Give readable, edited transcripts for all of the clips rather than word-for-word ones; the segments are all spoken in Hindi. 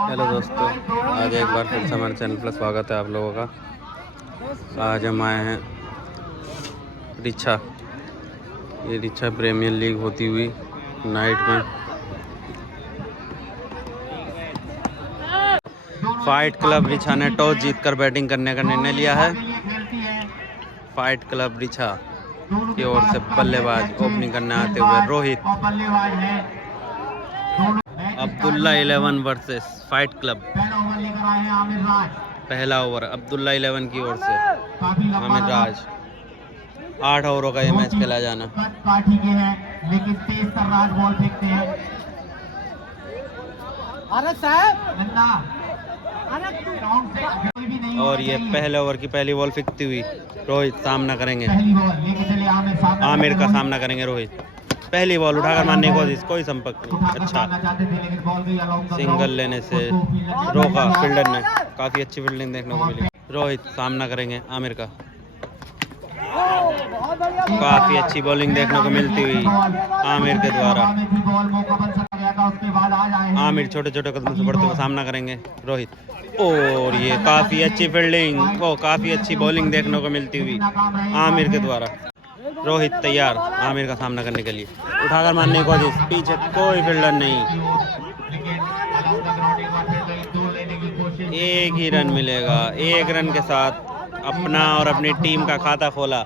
हेलो दोस्तों, आज एक बार फिर से हमारे चैनल पर स्वागत है आप लोगों का। आज हम आए हैं रिछा। ये रिछा प्रीमियर लीग होती हुई नाइट में फाइट क्लब रिछा ने टॉस जीतकर बैटिंग करने का निर्णय लिया है। फाइट क्लब रिछा की ओर से बल्लेबाज ओपनिंग करने आते हुए Rohit. Abdullah 11 versus fight club. पहला ओवर अब्दुल्ला 11 की ओर से आमिर राज। 8 ओवरों का ये मैच खेला जाना। लेकिन तेज तर्रार बॉल फेंकते हैं। और ये पहले ओवर की पहली बॉल फेंकती हुई रोहित सामना करेंगे। आमिर का सामना करेंगे रोहित। पहली बॉल उठाकर मारने की कोशिश, कोई संपर्क नहीं। अच्छा सिंगल लेने से रोका फील्डर ने। काफ़ी अच्छी फील्डिंग देखने को मिली। रोहित सामना करेंगे आमिर का। काफ़ी अच्छी बॉलिंग देखने को मिलती हुई आमिर के द्वारा। आमिर छोटे छोटे कदम से बढ़ते हुए सामना करेंगे रोहित। और ये काफ़ी अच्छी फील्डिंग, वो काफ़ी अच्छी बॉलिंग देखने को मिलती हुई आमिर के द्वारा। रोहित तैयार आमिर का सामना करने के लिए। उठाकर मारने की कोशिश, पीछे कोई फील्डर नहीं। एक ही रन मिलेगा। एक रन के साथ अपना और अपनी टीम का खाता खोला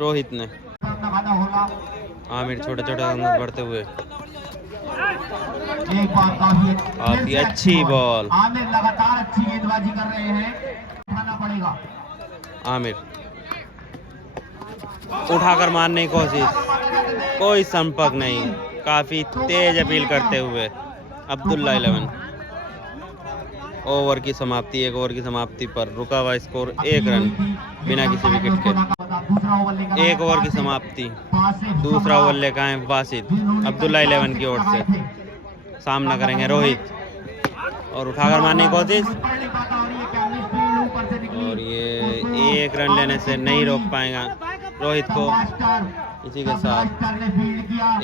रोहित ने। आमिर छोटे छोटे कदम से बढ़ते हुए। काफी अच्छी बॉल। आमिर लगातार अच्छी गेंदबाजी कर रहे हैं, उठाना पड़ेगा। आमिर उठाकर मारने की कोशिश, कोई संपर्क नहीं। काफी तेज अपील करते हुए अब्दुल्ला 11। ओवर की समाप्ति, एक ओवर की समाप्ति पर रुका हुआ स्कोर 1 रन बिना किसी विकेट के। एक ओवर की समाप्ति, दूसरा ओवर लेकर आए वासिद। अब्दुल्ला 11 की ओर से सामना करेंगे रोहित और उठाकर मारने की कोशिश। और ये 1 रन लेने से नहीं रोक पाएगा रोहित को। इसी के साथ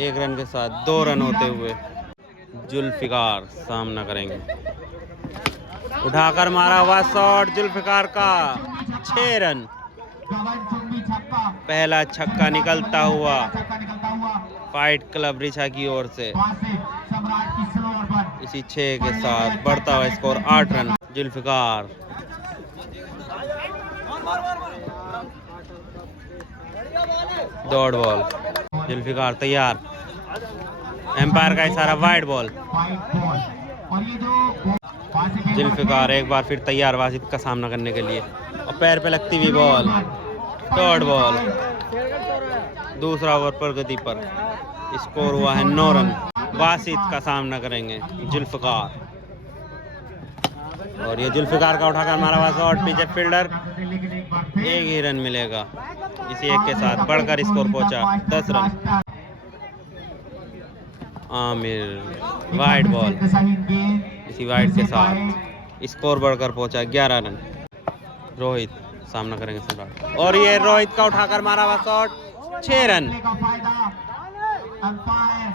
1 रन के साथ 2 रन होते हुए जुल्फिकार सामना करेंगे। उठाकर मारा हुआ शॉट जुल्फिकार का, 6 रन। पहला छक्का निकलता हुआ फाइट क्लब रिछा की ओर से। इसी 6 के साथ बढ़ता हुआ score 8 run. Zulfiqar dot ball. Zulfiqar तैयार। एम्पायर का इशारा, वाइड बॉल। जुल्फिकार एक बार फिर तैयार वासिद का सामना करने के लिए। और पैर पे लगती हुई बॉल, डॉट बॉल। दूसरा ओवर प्रगति पर स्कोर हुआ है 9 रन। वासिद का सामना करेंगे जुल्फिकार। और ये जुल्फिकार का उठाकर मारा हुआ शॉट, पीछे फील्डर। 1 ही रन मिलेगा। इसी 1 के साथ बढ़कर स्कोर पहुंचा 10 रन। Aamir wide ball. इसी वाइड के साथ स्कोर बढ़कर पहुंचा 11 रन। रोहित सामना करेंगे सम्राट। और ये रोहित का उठाकर मारा हुआ शॉट, 6 रन।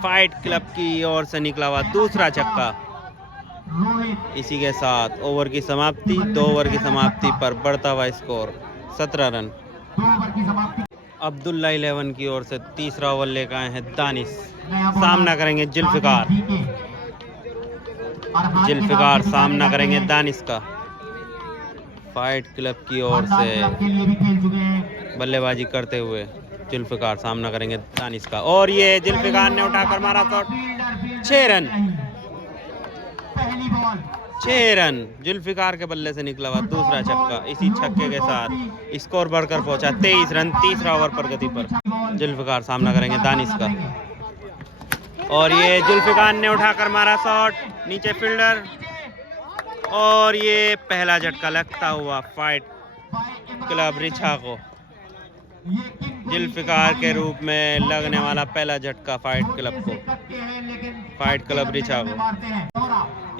फाइट क्लब की ओर से निकला हुआ दूसरा छक्का। इसी के साथ ओवर की समाप्ति, 2 ओवर की समाप्ति पर बढ़ता हुआ स्कोर 17 रन। अब्दुल्ला 11 की ओर से तीसरा ओवर लेकर आए हैं दानिश। सामना करेंगे जुल्फिकार। जुल्फिकार सामना करेंगे दानिश का। फाइट क्लब की ओर से बल्लेबाजी करते हुए जुल्फिकार सामना करेंगे दानिश का। और ये जुल्फिकार ने उठाकर मारा शॉट, 6 रन। 6 रन जुल्फिकार के बल्ले से निकला हुआ दूसरा छक्का। इसी छक्के के साथ स्कोर बढ़कर पहुंचा 23 रन। तीसरा ओवर प्रगति पर जुल्फिकार सामना करेंगे दानिश का। और ये जुल्फिकार ने उठाकर मारा शॉट, नीचे फील्डर। और ये पहला झटका लगता हुआ फाइट क्लब रिछा को। जुल्फिकार के रूप में लगने वाला पहला झटका फाइट क्लब को, फाइट क्लब रिछा को।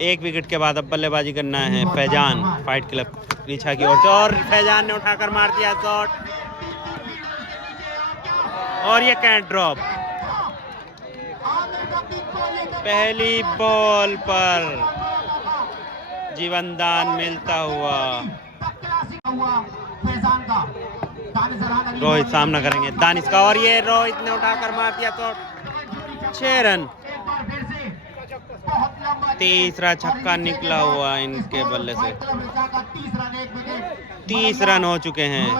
1 विकेट के बाद अब बल्लेबाजी करना है फैजान फाइट क्लब रिछा की ओर से। और फैजान ने उठाकर मार दिया शॉट। और ये कैंट ड्रॉप। पहली बॉल पर जीवन दान मिलता हुआ। रोहित सामना करेंगे दानिश का और ये रोहित ने उठाकर मार दिया तो 6 रन। तीसरा छक्का निकला हुआ इनके बल्ले से। 30 रन हो चुके हैं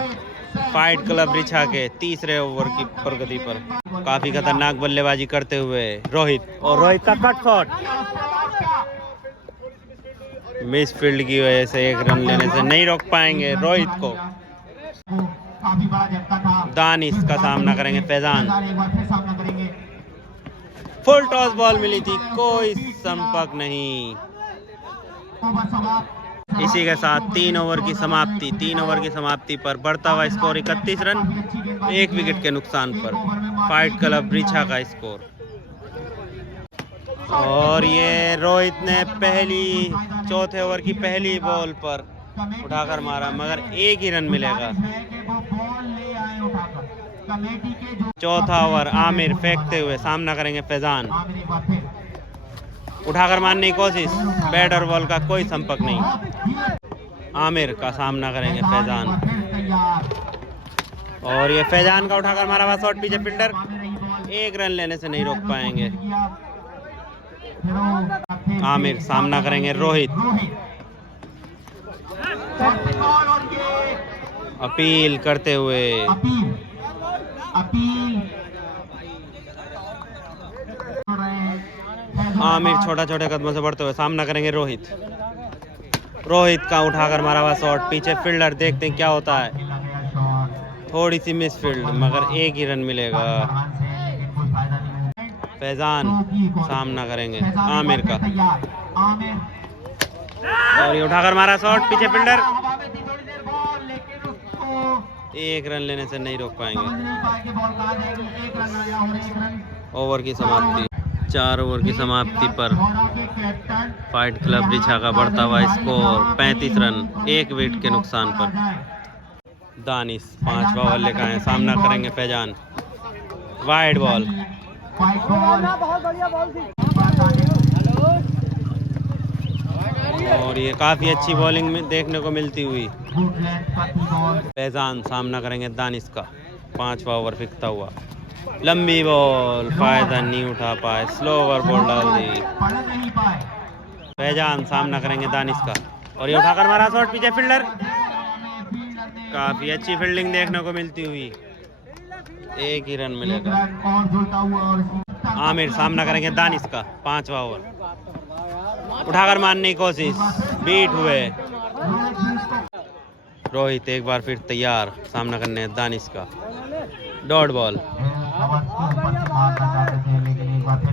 फाइट क्लब रिछा के तीसरे ओवर की प्रगति पर। काफी खतरनाक बल्लेबाजी करते हुए रोहित, और रोहित का कट शॉट मिस फील्ड की वजह से 1 रन लेने से नहीं रोक पाएंगे रोहित को। दानिश का सामना करेंगे फैजान। फुल टॉस बॉल मिली थी, कोई संपर्क नहीं। इसी के साथ 3 ओवर की समाप्ति। 3 ओवर की समाप्ति पर बढ़ता हुआ स्कोर 31 रन, 1 विकेट के नुकसान पर फाइट क्लब रिछा का स्कोर। और ये रोहित ने चौथे ओवर की पहली बॉल पर उठाकर मारा, मगर 1 ही रन मिलेगा। चौथा ओवर आमिर फेंकते हुए सामना करेंगे फैजान। उठाकर मारने की कोशिश, बैट और बॉल का कोई संपर्क नहीं। आमिर का सामना करेंगे फैजान, और ये फैजान का उठाकर मारा हुआ शॉट पीछे फील्डर 1 रन लेने से नहीं रोक पाएंगे। आमिर सामना करेंगे रोहित। अपील करते हुए आमिर छोटे कदमों से बढ़ते हुए सामना करेंगे रोहित। रोहित का उठाकर मारा हुआ शॉट पीछे फील्डर, देखते हैं क्या होता है। थोड़ी सी मिस फील्ड, मगर 1 ही रन मिलेगा। फैजान सामना करेंगे आमिर का, और ये उठाकर मारा शॉट पीछे फील्डर 1 रन लेने से नहीं रोक पाएंगे। ओवर की समाप्ति। 4 ओवर की समाप्ति पर फाइट क्लब रिछा का बढ़ता हुआ स्कोर 35 रन, 1 विकेट के नुकसान पर। दानिश 5वां ओवर लेकर आए, सामना करेंगे फैजान। वाइड बॉल, और ये काफी अच्छी बॉलिंग में देखने को मिलती हुई। फैजान सामना करेंगे दानिश का। 5वां ओवर फेंकता हुआ, लंबी बॉल, फायदा नहीं उठा पाए, स्लो ओवर बॉल डाल दी। फैजान सामना करेंगे दानिश का, और ये उठाकर मारा शॉट पीछे फील्डर। काफी अच्छी फील्डिंग देखने को मिलती हुई, 1 ही रन मिलेगा। आमिर सामना करेंगे दानिश का। 5वां ओवर, उठाकर मारने की कोशिश, बीट हुए। रोहित एक बार फिर तैयार सामना करने दानिश का। डॉट बॉल,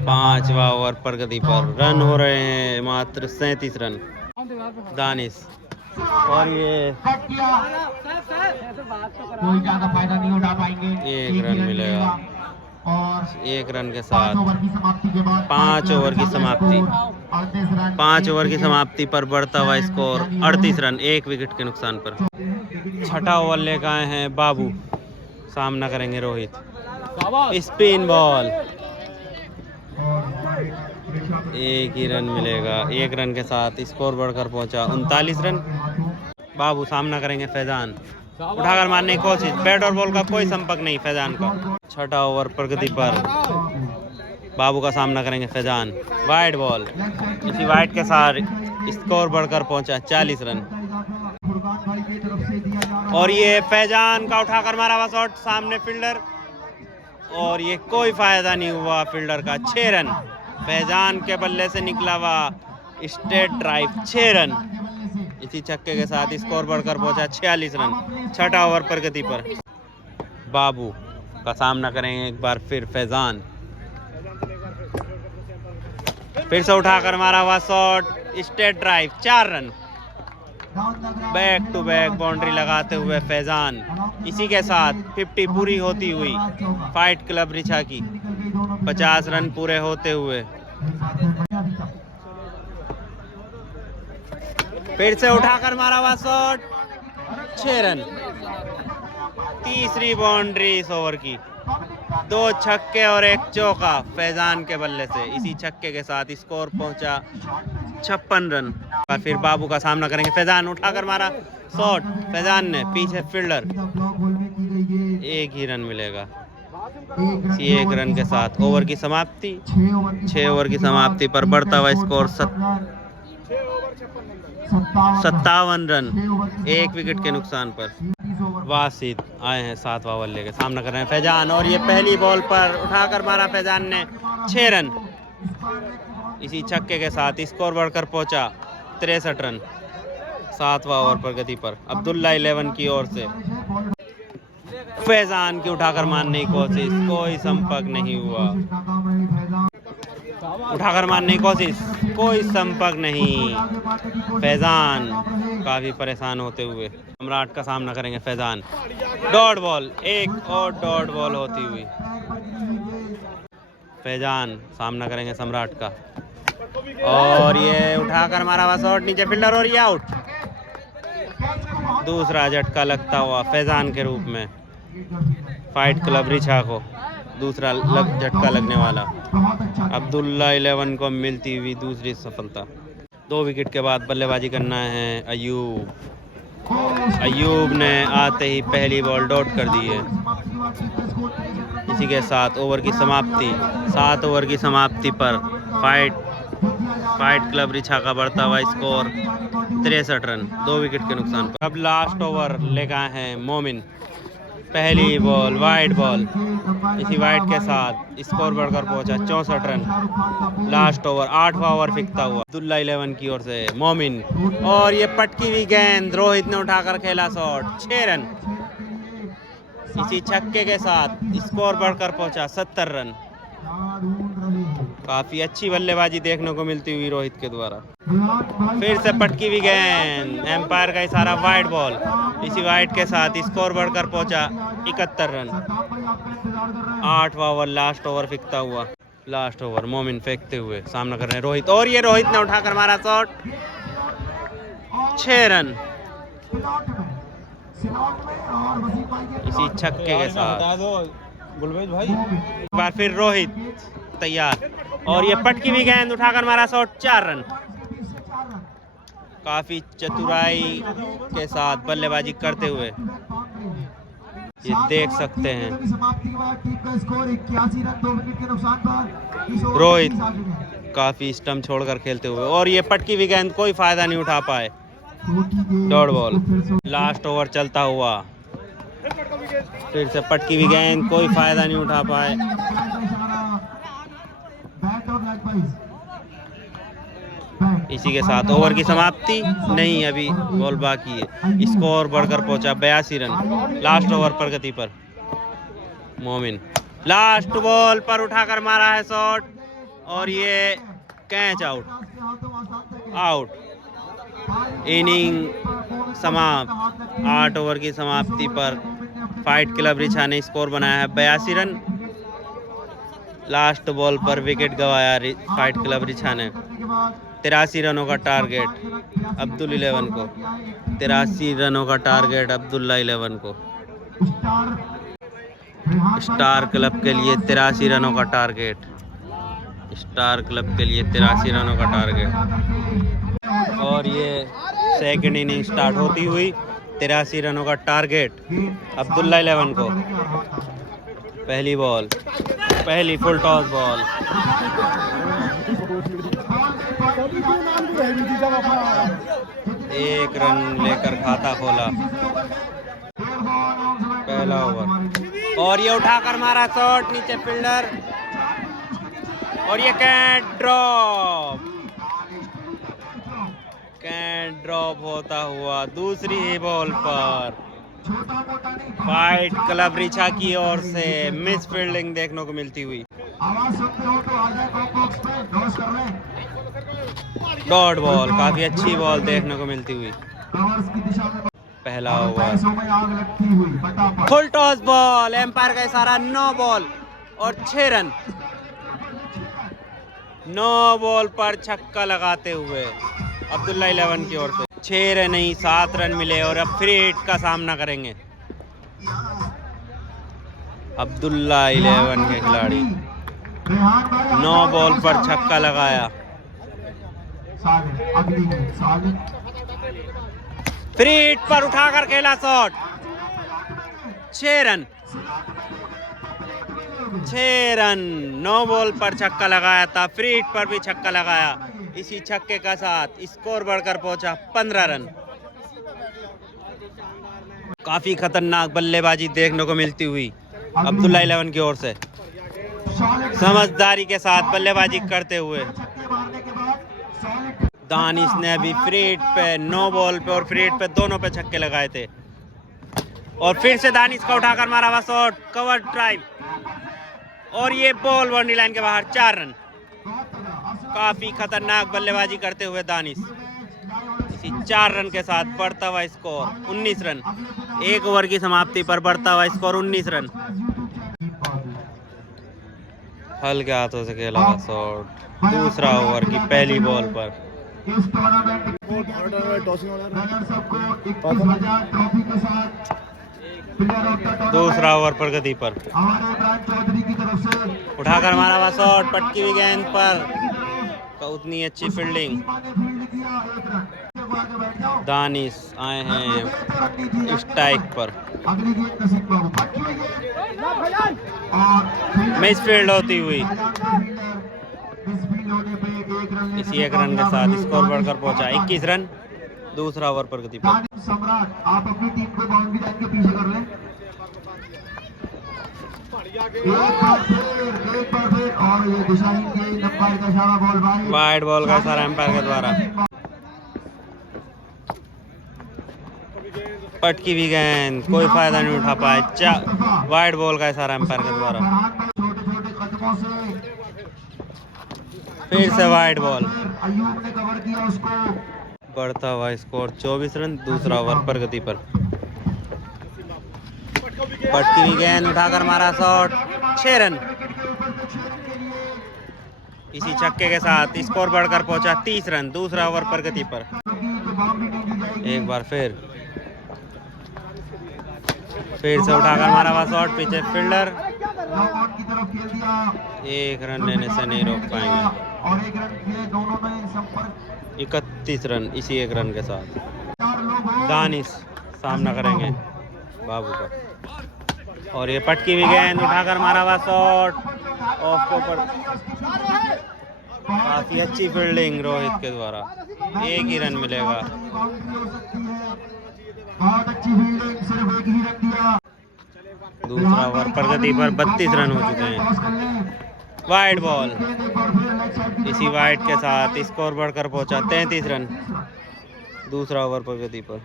5वां ओवर प्रगति पर। रन हो रहे हैं मात्र 37 रन। दानिश, और ये कोई ज्यादा फायदा नहीं उठा पाएंगे। 1 रन मिलेगा। और 1 रन के साथ 5 ओवर की समाप्ति के बाद 5 ओवर की समाप्ति। 5 ओवर की समाप्ति पर बढ़ता हुआ स्कोर 38 रन, 1 विकेट के नुकसान पर। 6ठा ओवर लेकर आए हैं बाबू, सामना करेंगे रोहित। स्पिन बॉल, 1 ही रन मिलेगा। 1 रन के साथ स्कोर बढ़कर पहुंचा 39 रन। बाबू सामना करेंगे फैजान। उठाकर मारने की कोशिश, बैट और बॉल का कोई संपर्क नहीं फैजान का। 6ठा ओवर प्रगति पर बाबू का सामना करेंगे फैजान। वाइड बॉल, इसी वाइड के साथ स्कोर बढ़कर पहुंचा 40 रन। और ये फैजान का उठाकर मारा हुआ शॉट, सामने फील्डर, और ये कोई फायदा नहीं हुआ फील्डर का। 6 रन फैजान के बल्ले से निकला हुआ स्ट्रेट ड्राइव, 6 रन। इसी छक्के के साथ स्कोर बढ़कर पहुंचा 46 रन। 6ठा ओवर प्रगति पर बाबू का सामना करेंगे एक बार फिर फैजान। फिर से उठाकर मारा हुआ shot, straight drive, 4 run. Back to back boundary लगाते हुए फैजान। इसी के साथ 50 पूरी होती हुई फाइट क्लब रिछा की, 50 रन पूरे होते हुए। फिर से उठाकर मारा हुआ शॉट, 6 रन। तीसरी बाउंड्री इस ओवर की, 2 छक्के और 1 चौका फैजान के बल्ले से। इसी छक्के के साथ स्कोर पहुंचा 56 रन। और फिर बाबू का सामना करेंगे फैजान, उठाकर मारा शॉट, फैजान ने, पीछे फील्डर, एक ही रन मिलेगा। इसी एक रन के साथ ओवर की समाप्ति। 6 ओवर की समाप्ति पर बढ़ता हुआ स्कोर 57 रन, एक विकेट के नुकसान पर। वासिद आए हैं 7वां बल्ले के, सामना कर रहे हैं फैजान, और ये पहली बॉल पर उठाकर मारा फैजान ने, 6 रन। इसी छक्के के साथ स्कोर बढ़कर पहुंचा 63 रन, 7वां ओवर पर गति पर। अब्दुल्ला 11 की ओर से फैजान की उठाकर मारने की कोशिश, कोई संपर्क नहीं हुआ। उठाकर मारने की कोशिश, कोई संपर्क नहीं। फैजान काफी परेशान होते हुए सम्राट का सामना करेंगे फैजान। डॉट बॉल, एक और डॉट बॉल होती हुई फैजान सामना करेंगे सम्राट का, और ये उठाकर मारा हुआ शॉट, नीचे फील्डर, और ये आउट। दूसरा झटका लगता हुआ फैजान के रूप में फाइट क्लब रिछा को, दूसरा झटका लगने वाला। अब्दुल्ला 11 को मिलती हुई दूसरी सफलता। 2 विकेट के बाद बल्लेबाजी करना है अयूब। अयूब ने आते ही पहली बॉल डॉट कर दी है। इसी के साथ ओवर की समाप्ति, 7 ओवर की समाप्ति पर फाइट क्लब रिछा का बढ़ता हुआ स्कोर 63 रन, 2 विकेट के नुकसान पर। अब लास्ट ओवर लेकर आए हैं मोमिन। पहली बॉल वाइड बॉल, इसी वाइड के साथ स्कोर बढ़कर पहुंचा 64 रन। लास्ट ओवर 8वां ओवर फिकता हुआ अब्दुल्ला 11 की ओर से मोमिन, और ये पटकी हुई गेंद रोहित ने उठाकर खेला शॉट, 6 रन। इसी छक्के के साथ स्कोर बढ़कर पहुंचा 70 रन। काफी अच्छी बल्लेबाजी देखने को मिलती हुई रोहित के द्वारा। फिर से पटकी हुई गेंद, एम्पायर का इशारा, वाइड बॉल। इसी वाइड के साथ स्कोर बढ़कर पहुंचा 71 रन। 8वां ओवर लास्ट ओवर फिकता हुआ। लास्ट ओवर मोमिन फेंकते हुए सामना कर रहे हैं रोहित, और ये रोहित ने उठाकर मारा शॉट, 6 रन। इसी छक्के के साथ गुलवेज भाई एक बार फिर रोहित तैयार, और ये पटकी भी गेंद उठाकर मारा शॉट, 4 रन। काफी चतुराई के साथ बल्लेबाजी करते हुए ये देख सकते हैं रोहित काफी स्टंप छोड़कर खेलते हुए, और ये पटकी भी गेंद कोई फायदा नहीं उठा पाए। Dot ball. लास्ट ओवर चलता हुआ फिर से पटकी भी गेंद, कोई फायदा नहीं उठा पाए। इसी के साथ ओवर की समाप्ति नहीं, अभी बॉल बाकी है। स्कोर बढ़कर पहुंचा 82 रन। लास्ट ओवर पर गति पर मोमिन लास्ट बॉल पर उठाकर मारा है शॉट, और ये कैच आउट। इनिंग समाप्त। 8 ओवर की समाप्ति पर फाइट क्लब रिछा ने स्कोर बनाया है 82 रन। लास्ट बॉल पर विकेट गंवाया फाइट क्लब रिछा ने। 83 रनों का टारगेट अब्दुल 11 को, 83 रनों का टारगेट अब्दुल्ला 11 को। स्टार क्लब के लिए 83 रनों का टारगेट, स्टार क्लब के लिए 83 रनों का टारगेट। और ये सेकंड इनिंग स्टार्ट होती हुई 83 रनों का टारगेट अब्दुल्ला 11 को। पहली बॉल, पहली फुल टॉस बॉल, एक रन लेकर खाता खोला पहला ओवर, और ये उठाकर मारा शॉट, नीचे फील्डर, और ये कैन ड्रॉप होता हुआ दूसरी ही बॉल पर फाइट क्लब रिछा की ओर से मिस फील्डिंग देखने को मिलती हुई। डॉट बॉल, काफी अच्छी बॉल देखने को मिलती हुई। पहला over full toss ball, umpire का इशारा, 9 बॉल और 6 रन। 9 बॉल पर छक्का लगाते हुए अब्दुल्ला 11 की ओर से 6 रन नहीं 7 रन मिले, और अब फ्री हिट का सामना करेंगे अब्दुल्ला 11 के खिलाड़ी। 9 बॉल पर छक्का लगाया, साले अगली गेंद साले फ्री हिट पर उठाकर खेला शॉट, 6 रन। 6 रन, 9 बॉल पर छक्का लगाया था, फ्री हिट पर भी छक्का लगाया। इसी छक्के का साथ स्कोर बढ़कर पहुंचा 15 रन। काफी खतरनाक बल्लेबाजी देखने को मिलती हुई अब्दुल्ला 11 की ओर से, समझदारी के साथ बल्लेबाजी करते हुए दानिश ने अभी फ्री हिट पे, 9 बॉल पे और फ्री हिट पे दोनों पे छक्के लगाए थे। और फिर से दानिश का उठाकर मारा हुआ शॉट, कवर ड्राइव, और ये बॉल बाउंड्री लाइन के बाहर, 4 रन। काफी खतरनाक बल्लेबाजी करते हुए दानिश इसी 4 रन के साथ बढ़ता हुआ स्कोर 19 रन। 1 ओवर की समाप्ति पर बढ़ता हुआ स्कोर 19 रन। हल्के हाथों से खेला हुआ शॉट, दूसरा ओवर की पहली बॉल पर। इस टूर्नामेंट सबको 21,000 ट्रॉफी के साथ प्लेयर ऑफ द टूर्नामेंट दूसरा ओवर प्रगति पर हमारे इमरान चौधरी की तरफ से उठाकर मारा हुआ शॉट, पटकी हुई गेंद पर, उतनी अच्छी फील्डिंग। दानिश आए हैं स्ट्राइक पर, अगली गेंद नसीब बाबू पटकी हुई गेंद और मिस फील्ड होती हुई मिसफील्ड होने पे 1 रन इसी 1 रन के साथ स्कोर बढ़कर पहुंचा 21 रन। दूसरा ओवर प्रगति पर। सम्राट आप अपनी टीम को बाउंड्री लाइन के पीछे कर लें। एक बार फिर और ये दिशाहीन के नंबर का इशारा, बॉल वाइड बॉल का इशारा एम्पायर के द्वारा। पटकी भी गेंद, कोई फायदा नहीं उठा पाए, वाइड बॉल का इशारा एम्पायर के द्वारा। छोटे छोटे कदमों से फिर से वाइड बॉल, अयूब ने कवर किया उसको। बढ़ता हुआ स्कोर 24 रन। दूसरा ओवर प्रगति पर। पटकी हुई गेंद, उठाकर मारा शॉट, 6 रन। इसी छक्के के साथ स्कोर बढ़कर पहुंचा 30 रन। दूसरा ओवर प्रगति पर। एक बार फिर से उठाकर मारा हुआ शॉट, पीछे फील्डर, 1 रन लेने से नहीं रोक पाएंगे। और 1 रन किए दोनों में संपर्क। 31 रन इसी 1 रन के साथ। दानिश सामना करेंगे बाबू का, और ये पटकी हुई गेंद, उठाकर मारा हुआ शॉट, ऑफ के ऊपर। काफी अच्छी फील्डिंग रोहित के द्वारा, 1 ही रन मिलेगा। बहुत अच्छी फील्डिंग, सिर्फ 1 ही रन दिया। दूसरा ओवर प्रगति पर 32 रन हो चुके हैं। वाइड बॉल, इसी वाइड के साथ स्कोर बढ़कर पहुंचा 33 रन। दूसरा ओवर प्रगति पर।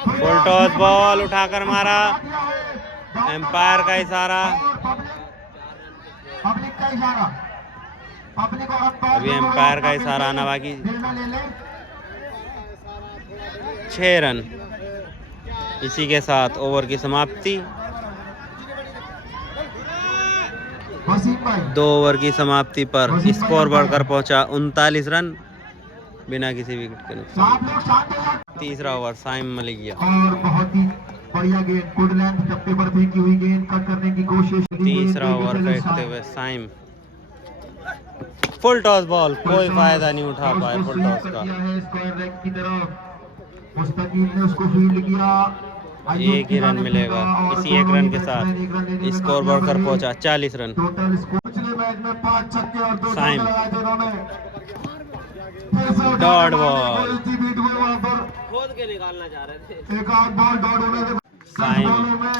फुल टॉस बॉल, उठाकर मारा, एम्पायर का इशारा। अभी एम्पायर का इशारा आना बाकी। 6 रन, इसी के साथ ओवर की समाप्ति। 2 ओवर की समाप्ति पर स्कोर बढ़कर पहुंचा 39 रन बिना किसी विकेट के नुकसान। तीसरा ओवर साइम मलिकिया, और बहुत ही बढ़िया गेंद, गुड लेंथ टप्पे पर फेंकी हुई गेंद, कट करने की कोशिश। तीसरा ओवर फेंकते हुए साइम। फुल टॉस बॉल, कोई फायदा नहीं उठा पाए फुल टॉस का। मुस्तकीम ने उसको फील्ड किया। 1 ही रन मिलेगा। इसी 1 रन के साथ स्कोर बढ़कर पहुंचा 40 रन। टोटल स्कोर पिछले मैच में 5 छक्के और 2 चौके साइम। लगाए थे उन्होंने। डॉट बॉल, खोद के निकालना चाह रहे थे। एक आध बॉल डॉट होने के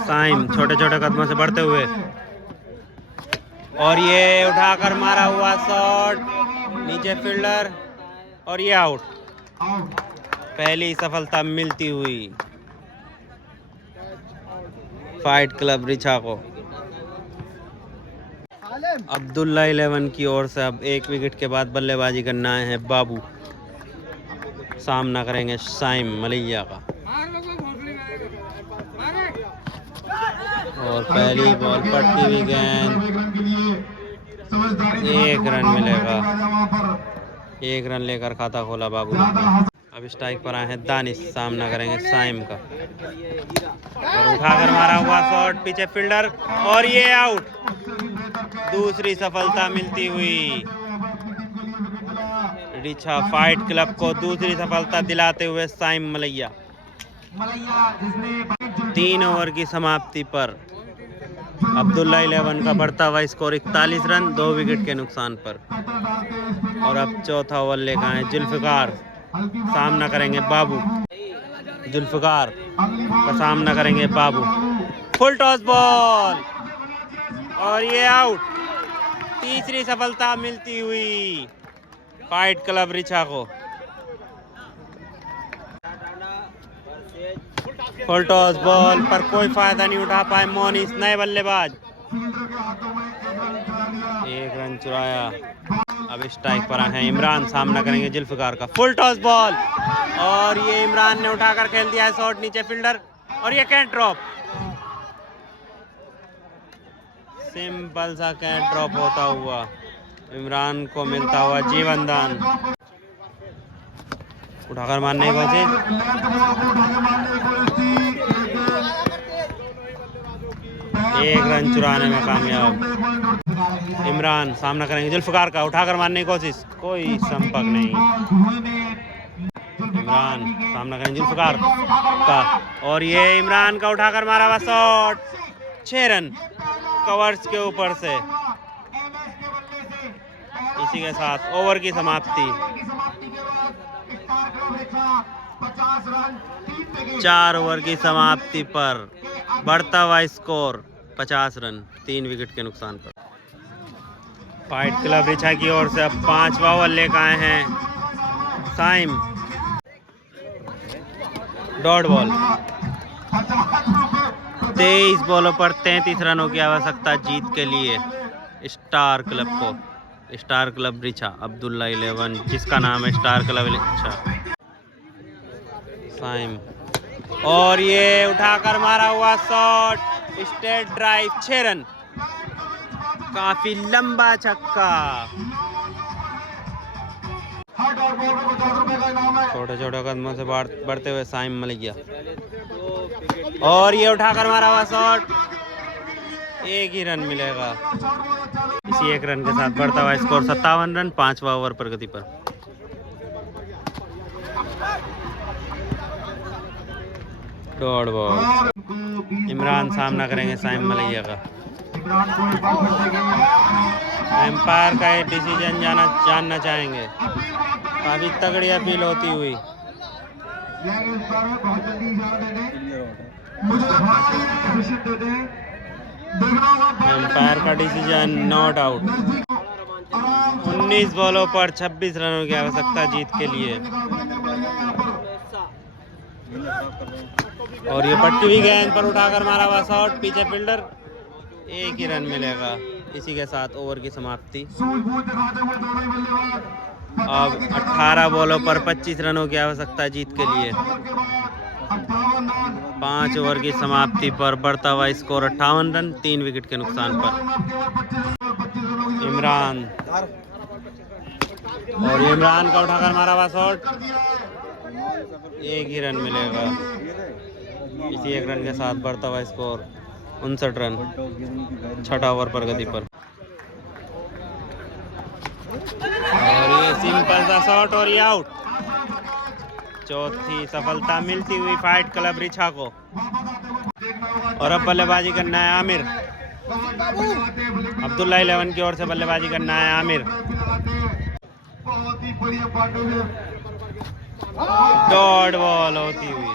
साइम छोटे छोटे कदमों से बढ़ते हुए, और ये उठाकर मारा हुआ शॉट, नीचे फील्डर, और ये आउट। पहली सफलता मिलती हुई फाइट क्लब रिछा को। अब्दुल्ला 11 की ओर से अब 1 विकेट के बाद बल्लेबाजी करना है बाबू। सामना करेंगे साइम मलिया का। और पहली बॉल पटकी हुई गेंद, 1 रन मिलेगा। 1 रन लेकर खाता खोला बाबू ने। अब स्ट्राइक पर आए हैं दानिश, सामना करेंगे साइम का, और उठाकर मारा हुआ शॉट, पीछे फील्डर, और ये आउट। दूसरी सफलता मिलती हुई रिछा फाइट क्लब को दूसरी सफलता दिलाते हुए साइम मलैया। 3 ओवर की समाप्ति पर अब्दुल्ला 11 का बढ़ता हुआ स्कोर 41 रन 2 विकेट के नुकसान पर। और अब चौथा ओवर लेकर आए जुल्फिकार, सामना करेंगे बाबू। जुल्फिकार का सामना करेंगे बाबू। फुल टॉस बॉल और ये आउट। तीसरी सफलता मिलती हुई फाइट क्लब रिछा को। फुल टॉस बॉल पर कोई फायदा नहीं उठा पाए मोनिस, नए बल्लेबाज। 1 रन चुराया। अब स्ट्राइक पर आए हैं इमरान, सामना करेंगे जुल्फिकार का। फुल टॉस बॉल और ये इमरान ने उठाकर खेल दिया है शॉट नीचे फील्डर और ये कैच ड्रॉप। सिंपल सा कैच ड्रॉप होता हुआ इमरान को मिलता हुआ जीवन दान। उठाकर मारने की कोशिश, 1 रन चुराने में कामयाब। इमरान सामना करेंगे जुल्फिकार का, उठाकर मारने की कोशिश, कोई संपर्क नहीं। इमरान सामना करेंगे जुल्फिकार का और ये इमरान का उठाकर मारा हुआ शॉट। 6 रन कवर्स के ऊपर से। इसी के साथ ओवर की समाप्ति। 4 ओवर की समाप्ति पर बढ़ता हुआ स्कोर 50 रन 3 विकेट के नुकसान पर। फाइट क्लब रिछा की ओर से अब 5वां ओवर लेकर आए हैं साइम। Dot ball. 23 बॉलों पर 33 रनों की आवश्यकता जीत के लिए स्टार क्लब को। स्टार क्लब रिछा, अब्दुल्ला 11 जिसका नाम है स्टार क्लब रिछा। साइम और ये उठाकर मारा हुआ शॉट, स्ट्रेट ड्राइव, 6 रन। काफी लंबा छक्का। छोटे छोटे कदमों से बढ़ते हुए साइम मलैया और ये उठाकर मारा हुआ शॉट, 1 ही रन मिलेगा। इसी 1 रन के साथ बढ़ता हुआ स्कोर 57 रन 5वां ओवर प्रगति पर। Dot ball. इमरान सामना करेंगे साइम मलैया का। एम्पायर का ये डिसीजन जानना चाहेंगे। काफी तगड़ी अपील होती हुई। एम्पायर का डिसीजन नॉट आउट। 19 बॉलों पर 26 रनों की आवश्यकता जीत के लिए। और ये पटकी हुई गेंद पर उठाकर मारा हुआ शॉट, पीछे फील्डर, 1 ही रन मिलेगा। इसी के साथ ओवर की समाप्ति। अब 18 बॉलों पर 25 रनों की आवश्यकता जीत के लिए। 5 ओवर की समाप्ति पर बढ़ता हुआ स्कोर 58 रन 3 विकेट के नुकसान पर। इमरान और इमरान का उठाकर मारा हुआ शॉट, 1 ही रन मिलेगा। इसी 1 रन के साथ बढ़ता हुआ स्कोर 59 रन 6वां ओवर प्रगति पर। और ये सिंपल सा शॉट और ये आउट। चौथी सफलता मिलती हुई फाइट क्लब रिछा को। और अब बल्लेबाजी करना है आमिर। अब्दुल्ला 11 की ओर से बल्लेबाजी करना है आमिर। डॉट बॉल होती हुई।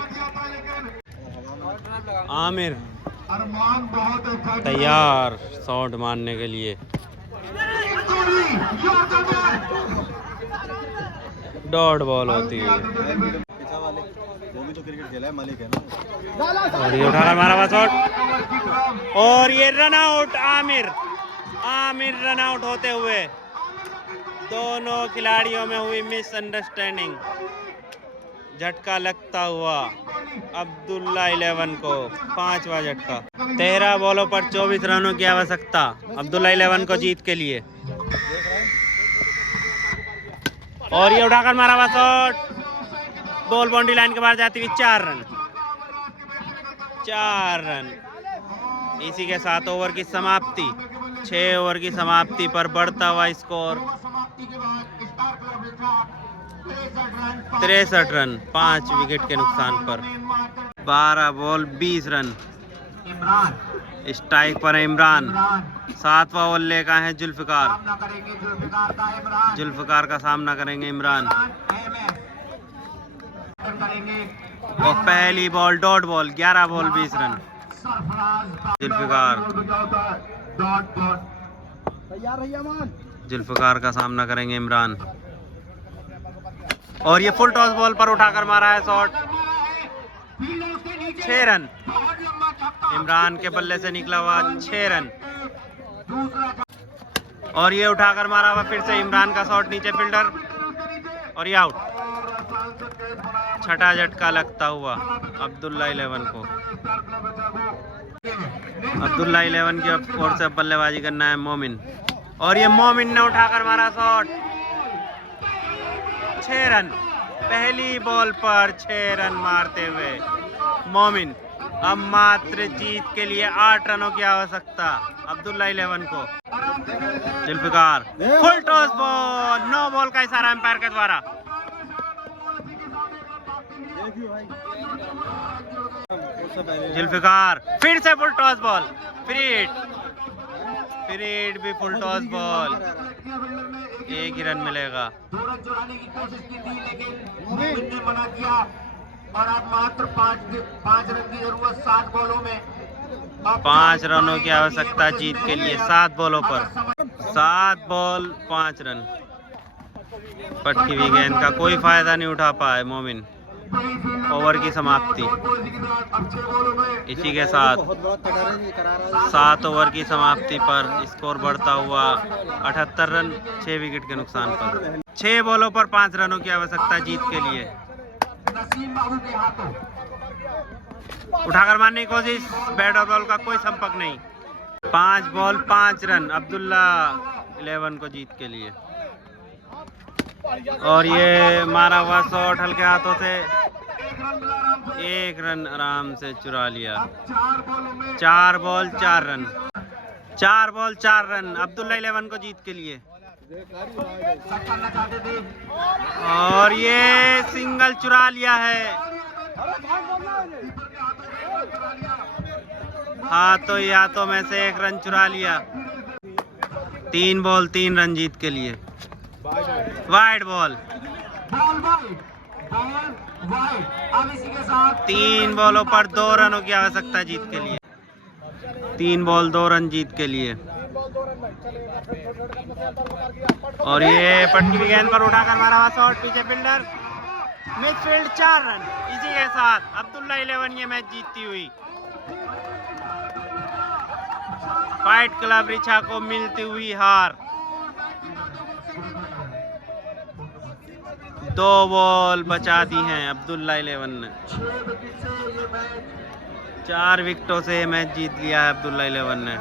आमिर तैयार शॉट मारने के लिए। डॉट बॉल होती हुई। और ये उठाकर मारा हुआ शॉट और ये run out. Aamir run out होते हुए। दोनों खिलाड़ियों में हुई मिसअंडरस्टैंडिंग। झटका लगता हुआ अब्दुल्ला 11 को 5वां झटका। 13 बॉलों पर 24 रनों की आवश्यकता अब्दुल्ला 11 को जीत के लिए। और ये उठाकर मारा हुआ शॉट, बॉल बाउंड्री लाइन के बाहर जाती हुई 4 रन। इसी के साथ ओवर की समाप्ति। 6 ओवर की समाप्ति पर बढ़ता हुआ स्कोर 63 रन 5 विकेट के नुकसान पर। 12 बॉल 20 रन। स्ट्राइक पर है इमरान। 7वां बॉल लेकर है जुल्फिकार। जुल्फिकार का सामना करेंगे इमरान। और पहली ball dot ball 11 ball 20 run. Zulfiqar Zulfiqar का सामना करेंगे इमरान। और ये फुल टॉस बॉल पर उठाकर मारा है शॉट। 6 रन। इमरान के बल्ले से निकला हुआ 6 रन। और ये उठाकर मारा हुआ फिर से इमरान का शॉट नीचे फील्डर और ये आउट। छठा झटका लगता हुआ अब्दुल्ला 11 को। अब्दुल्ला 11 की ओर से बल्लेबाजी करना है मोमिन। और ये मोमिन ने उठाकर मारा शॉट। 6 रन। पहली बॉल पर 6 रन मारते हुए मोमिन। अब मात्र जीत के लिए 8 रनों की आवश्यकता अब्दुल्ला 11 को। Zulfiqar full toss ball. 9 ball का इशारा अंपायर के द्वारा। जुल्फिकार फिर से फुल टॉस बॉल। फ्रीड भी फुल टॉस बॉल। 1 ही रन मिलेगा। 2 रन चुराने की कोशिश की थी लेकिन मोमिन ने मना किया और अब मात्र 5 रन की जरूरत 7 बॉलों में। 5 रनों की आवश्यकता जीत के लिए 7 बॉलों पर। 7 बॉल 5 रन। पटकी हुई गेंद का कोई फायदा नहीं उठा पाए मोमिन। ओवर की समाप्ति। इसी के साथ 7 ओवर की समाप्ति पर स्कोर बढ़ता हुआ 78 रन 6 विकेट के नुकसान पर। 6 बॉलों पर 5 रनों की आवश्यकता जीत के लिए। उठाकर मारने की कोशिश। बैट और बॉल का कोई संपर्क नहीं। 5 बॉल 5 रन अब्दुल्ला 11 को जीत के लिए। और ये मारा हुआ शॉट हल्के हाथों से 1 रन आराम से चुरा लिया। 4 ball 4 run. 4 ball 4 run Abdullah 11 को जीत के लिए। और ये सिंगल चुरा लिया है। हाथों में से 1 रन चुरा लिया। 3 बॉल 3 रन जीत के लिए। Wide ball. 3 बॉलों पर 2 रनों की आवश्यकता जीत के लिए। 3 बॉल 2 रन जीत के लिए। और ये पटकी की गेंद पर उठाकर मारा हुआ शॉट पीछे फील्डर मिडफील्ड 4 रन। इसी के साथ अब्दुल्ला 11 ये मैच जीतती हुई। फाइट क्लब रिछा को मिलती हुई हार। 2 बॉल बचा दी हैं अब्दुल्ला 11 ने। 4 विकेटों से मैच जीत लिया है अब्दुल्ला 11 ने।